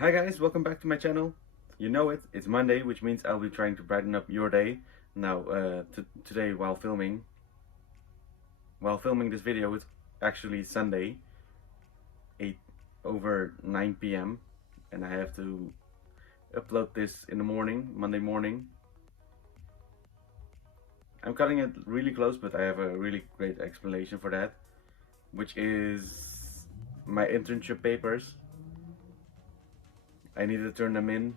Hi guys, welcome back to my channel. You know it, it's Monday, which means I'll be trying to brighten up your day. Now, today while filming this video, it's actually Sunday, 8 over 9 p.m. and I have to upload this in the morning, Monday morning. I'm cutting it really close, but I have a really great explanation for that, which is my internship papers. I need to turn them in.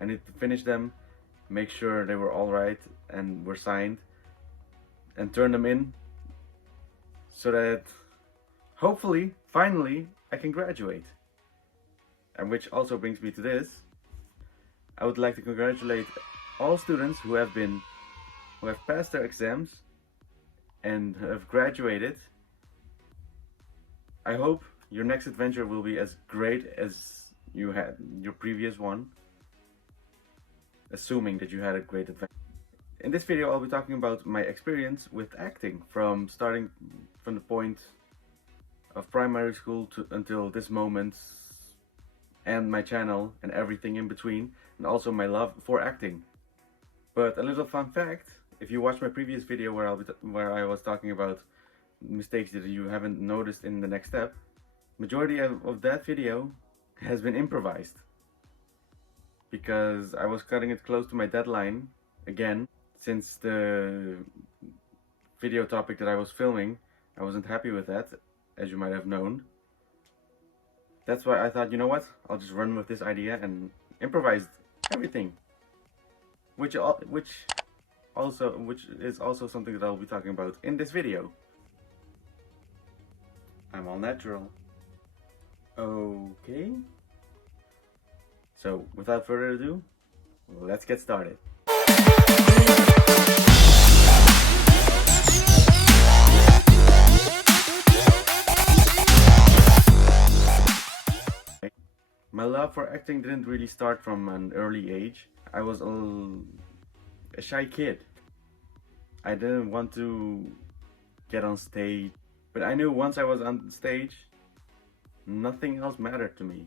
I need to finish them, make sure they were all right and were signed, and turn them in so that hopefully, finally, I can graduate. And which also brings me to this. I would like to congratulate all students who have passed their exams and have graduated. I hope your next adventure will be as great as you had your previous one, assuming that you had a great adventure. In this video, I'll be talking about my experience with acting starting from the point of primary school until this moment, and my channel and everything in between, and also my love for acting. But a little fun fact, if you watch my previous video where I was talking about mistakes that you haven't noticed in the next step, majority of that video has been improvised, because I was cutting it close to my deadline again, since the video topic that I was filming, I wasn't happy with that, as you might have known. That's why I thought, you know what, I'll just run with this idea and improvise everything, which is also something that I'll be talking about in this video. I'm all natural. Okay. So, without further ado, let's get started. My love for acting didn't really start from an early age. I was a shy kid. I didn't want to get on stage, but I knew once I was on stage, nothing else mattered to me.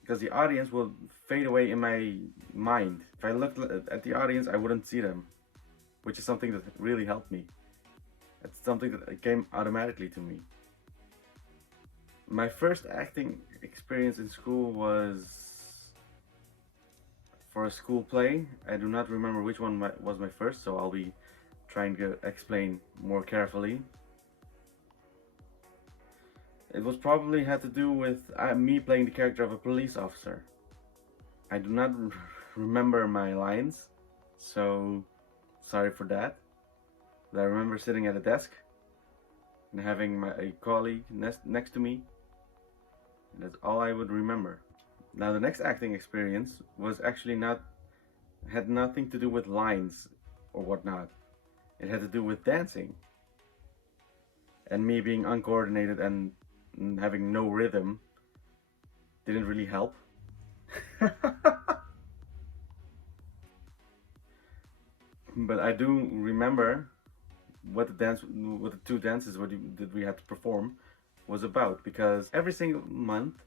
Because the audience will fade away in my mind. If I looked at the audience, I wouldn't see them, which is something that really helped me. It's something that came automatically to me. My first acting experience in school was for a school play. I do not remember which one was my first, so I'll be trying to explain more carefully. It was probably had to do with me playing the character of a police officer. I do not remember my lines, so sorry for that. But I remember sitting at a desk and having a colleague next to me. And that's all I would remember. Now the next acting experience was actually had nothing to do with lines or whatnot. It had to do with dancing. And me being uncoordinated and having no rhythm didn't really help. But I do remember what the two dances that we had to perform was about, because every single month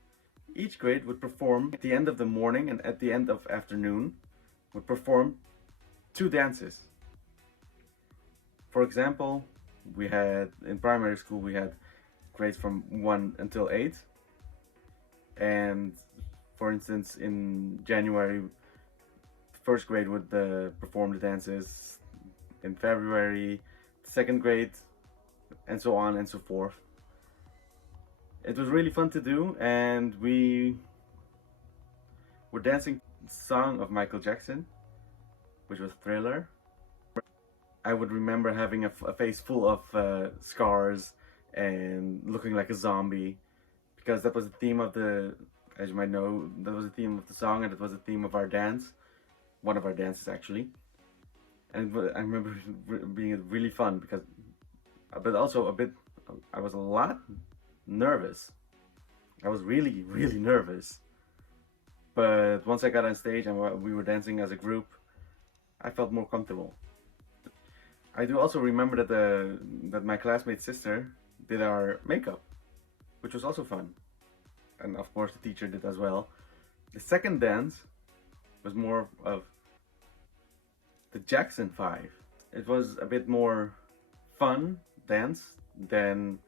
each grade would perform at the end of the morning and at the end of afternoon would perform two dances. For example, we had in primary school we had grades from 1 until 8, and for instance in January first grade would perform the dances, in February second grade, and so on and so forth. It was really fun to do, and we were dancing the song of Michael Jackson, which was Thriller. I would remember having a face full of scars and looking like a zombie, because that was the theme of as you might know, that was the theme of the song, and it was the theme of our dance, one of our dances actually. And I remember being really fun, but also I was a lot nervous. I was really, really nervous. But once I got on stage and we were dancing as a group, I felt more comfortable. I do also remember that my classmate's sister did our makeup. which was also fun. And of course the teacher did as well. The second dance was more of the Jackson 5. It was a bit more fun dance than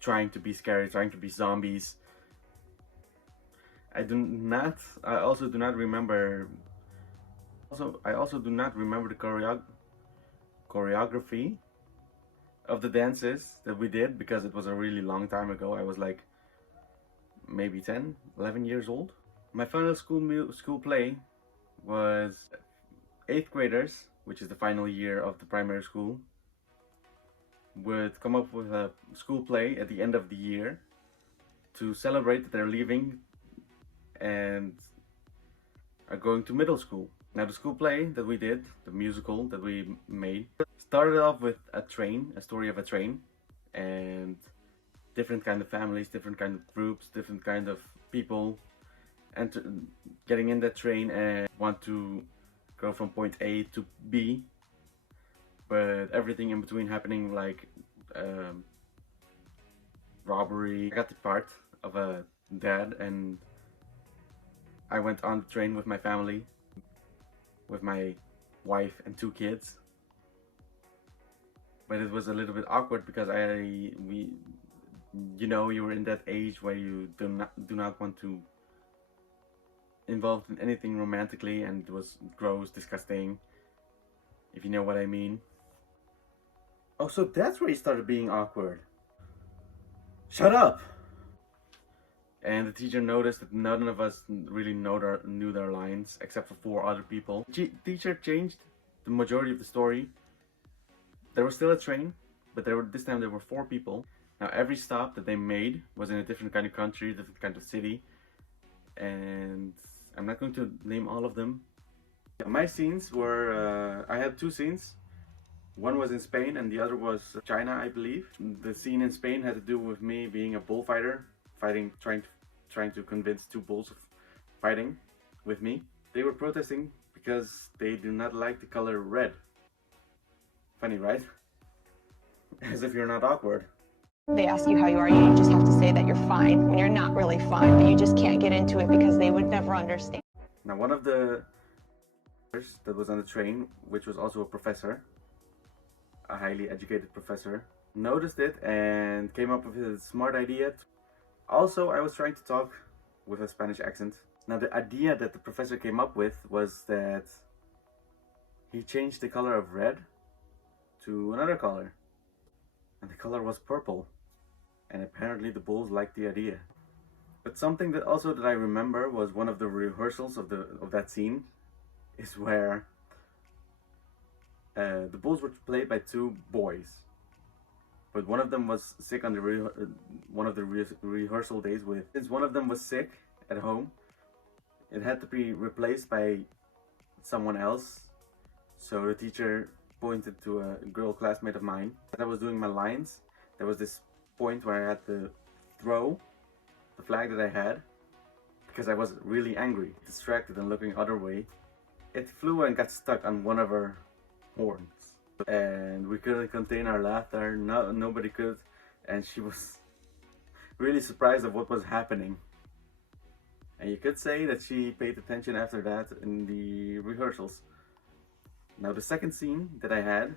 trying to be scary, trying to be zombies. I also do not remember the choreography of the dances that we did, because it was a really long time ago. I was like maybe 10, 11 years old. My final school play was 8th graders, which is the final year of the primary school, would come up with a school play at the end of the year to celebrate that they're leaving and are going to middle school. Now the school play that we did, the musical that we made, started off with a story of a train, and different kind of families, different kind of groups, different kind of people getting in that train and want to go from point A to B, but everything in between happening, like robbery. I got the part of a dad, and I went on the train with my family, with my wife and 2 kids. But it was a little bit awkward because you were in that age where you do not want to involved in anything romantically, and it was gross, disgusting, if you know what I mean. Oh, so that's where he started being awkward. Shut up! And the teacher noticed that none of us really knew their lines, except for 4 other people. Teacher changed the majority of the story. There was still a train, but this time there were 4 people. Now every stop that they made was in a different kind of country, different kind of city, and I'm not going to name all of them. My scenes were, I had 2 scenes. One was in Spain and the other was China, I believe. The scene in Spain had to do with me being a bullfighter, trying to convince 2 bulls of fighting with me. They were protesting because they do not like the color red. Funny, right? As if you're not awkward. They ask you how you are, you just have to say that you're fine when you're not really fine, but you just can't get into it because they would never understand. Now one of the that was on the train, which was also a professor, a highly educated professor, noticed it and came up with a smart idea. Also, I was trying to talk with a Spanish accent. Now the idea that the professor came up with was that he changed the color of red to another color, and the color was purple, and apparently the bulls liked the idea. But something that I remember was one of the rehearsals of that scene is where the bulls were played by 2 boys, but one of them was sick on one of the rehearsal days. Since one of them was sick at home, it had to be replaced by someone else. So the teacher pointed to a girl classmate of mine. As I was doing my lines, there was this point where I had to throw the flag that I had because I was really angry, distracted and looking other way. It flew and got stuck on one of her horns, and we couldn't contain our laughter. Nobody could, and she was really surprised of what was happening. And you could say that she paid attention after that in the rehearsals. Now the second scene that I had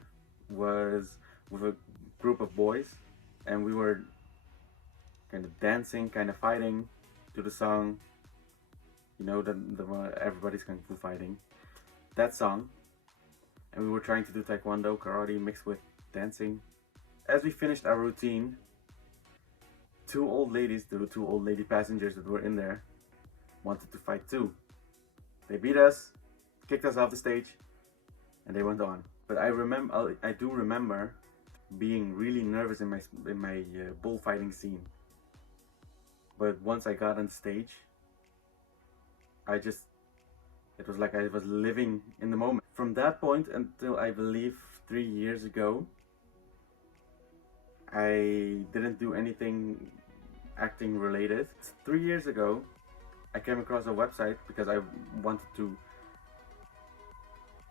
was with a group of boys, and we were kind of dancing, kind of fighting to the song, the everybody's kung fu fighting, that song. And we were trying to do taekwondo, karate mixed with dancing. As we finished our routine, 2 old ladies, the 2 old lady passengers that were in there, wanted to fight too. They beat us, kicked us off the stage, and they went on. But I do remember being really nervous in my bullfighting scene. But once I got on stage, it was like I was living in the moment. From that point until I believe 3 years ago, I didn't do anything acting related. 3 years ago, I came across a website because I wanted to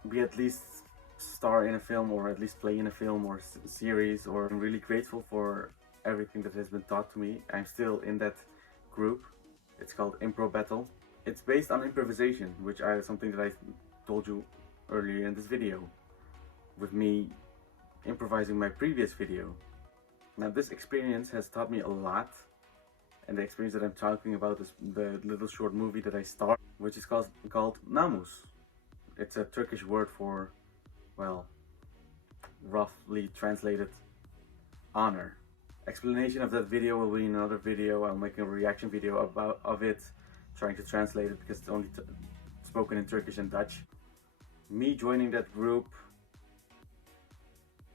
be at least star in a film, or at least play in a film or series. Or I'm really grateful for everything that has been taught to me. I'm still in that group. It's called Impro Battle. It's based on improvisation, which is something that I told you earlier in this video, with me improvising my previous video. Now this experience has taught me a lot, and the experience that I'm talking about is the little short movie that I started, which is called Namus. It's a Turkish word for, well, roughly translated honor. Explanation of that video will be in another video. I'll make a reaction video of it, trying to translate it because it's only spoken in Turkish and Dutch. Me joining that group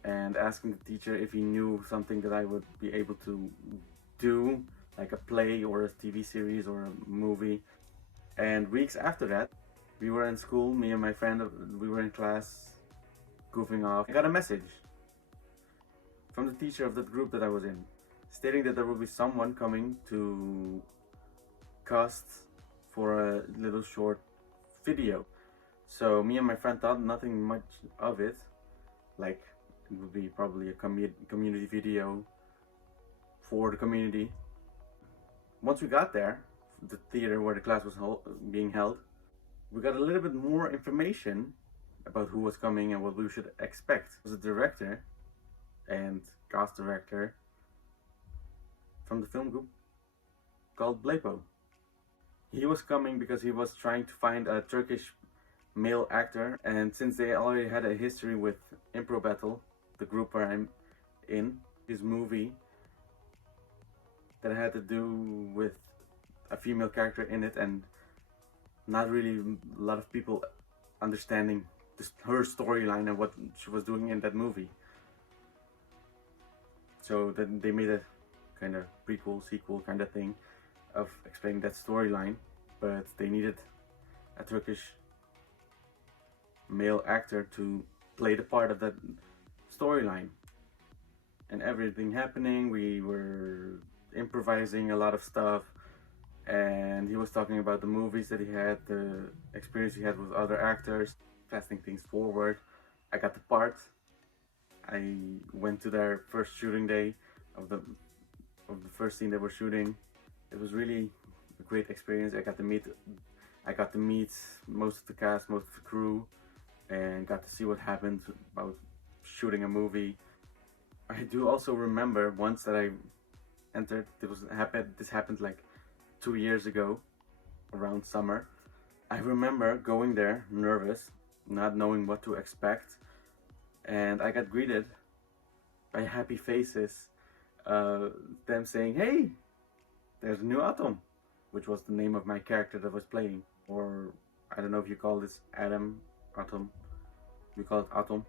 and asking the teacher if he knew something that I would be able to do, like a play or a TV series or a movie. And weeks after that, we were in school, me and my friend, we were in class goofing off. I got a message from the teacher of that group that I was in, stating that there will be someone coming to cast for a little short video. So me and my friend thought nothing much of it, like it would be probably a community video for the community. Once we got there, the theater where the class was being held, we got a little bit more information about who was coming and what we should expect. It was a director and cast director from the film group called Blepo. He was coming because he was trying to find a Turkish male actor, and since they already had a history with Impro Battle, the group where I'm in, this movie that had to do with a female character in it, and not really a lot of people understanding her storyline and what she was doing in that movie. So then they made a kind of prequel, sequel kind of thing of explaining that storyline, but they needed a Turkish male actor to play the part of that storyline. And everything happening, we were improvising a lot of stuff, and he was talking about the movies that he had, the experience he had with other actors, passing things forward. I got the part. I went to their first shooting day of the first scene they were shooting. It was really a great experience. I got to meet most of the cast, most of the crew, and got to see what happened about shooting a movie. I do also remember once that I entered, this happened like 2 years ago, around summer. I remember going there nervous, not knowing what to expect, and I got greeted by happy faces, them saying, "Hey, there's a new Atom," which was the name of my character that was playing. Or I don't know if you call this Atom, we call it Atom.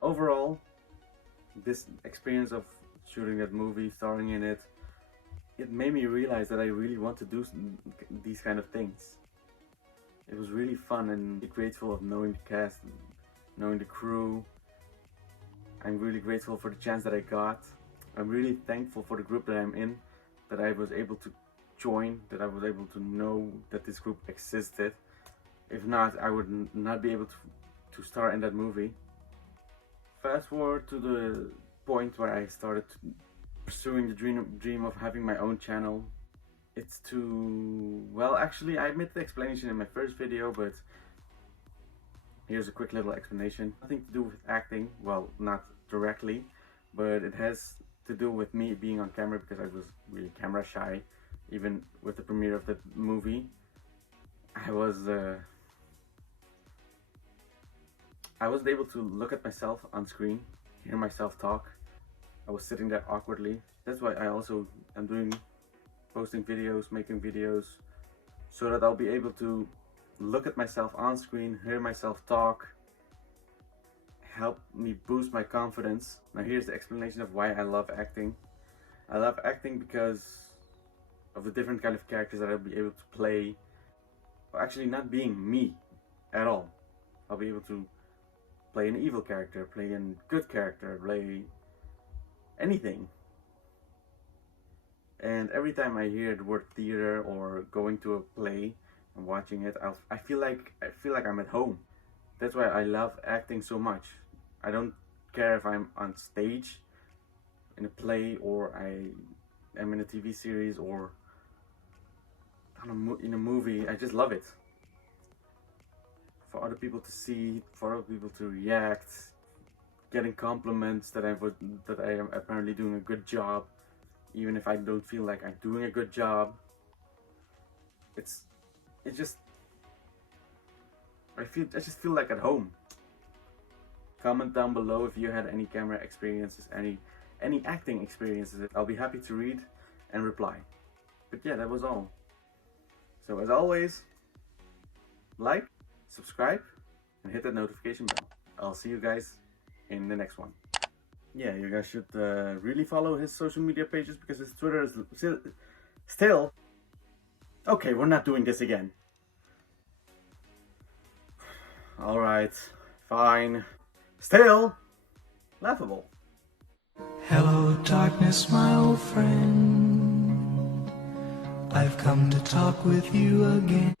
Overall, this experience of shooting that movie, starring in it, it made me realize that I really want to do these kind of things. It was really fun, and I'm grateful of knowing the cast, knowing the crew. I'm really grateful for the chance that I got. I'm really thankful for the group that I'm in, that I was able to join, that I was able to know that this group existed. If not, I would not be able to star in that movie. Fast forward to the point where I started pursuing the dream of having my own channel. It's to, well, actually I made the explanation in my first video, but here's a quick little explanation. Nothing to do with acting, well, not directly, but it has to do with me being on camera, because I was really camera shy. Even with the premiere of the movie, I wasn't able to look at myself on screen, hear myself talk. I was sitting there awkwardly. That's why I also am posting videos, making videos, so that I'll be able to look at myself on screen, hear myself talk, help me boost my confidence. Now here's the explanation of why I love acting. I love acting because of the different kind of characters that I'll be able to play. Well, actually not being me at all. I'll be able to play an evil character, play a good character, play anything. And every time I hear the word theater or going to a play and watching it, I feel like I'm at home. That's why I love acting so much. I don't care if I'm on stage in a play, or I am in a TV series, or in a movie. I just love it. For other people to see, for other people to react, getting compliments that I am apparently doing a good job, even if I don't feel like I'm doing a good job. I just feel like at home. Comment down below if you had any camera experiences, any acting experiences. I'll be happy to read and reply. But yeah, that was all. So as always, like, subscribe, and hit that notification bell. I'll see you guys in the next one. Yeah, you guys should really follow his social media pages, because his Twitter is still... Okay, we're not doing this again. Alright, fine. Still laughable. Hello, darkness, my old friend. I've come to talk with you again.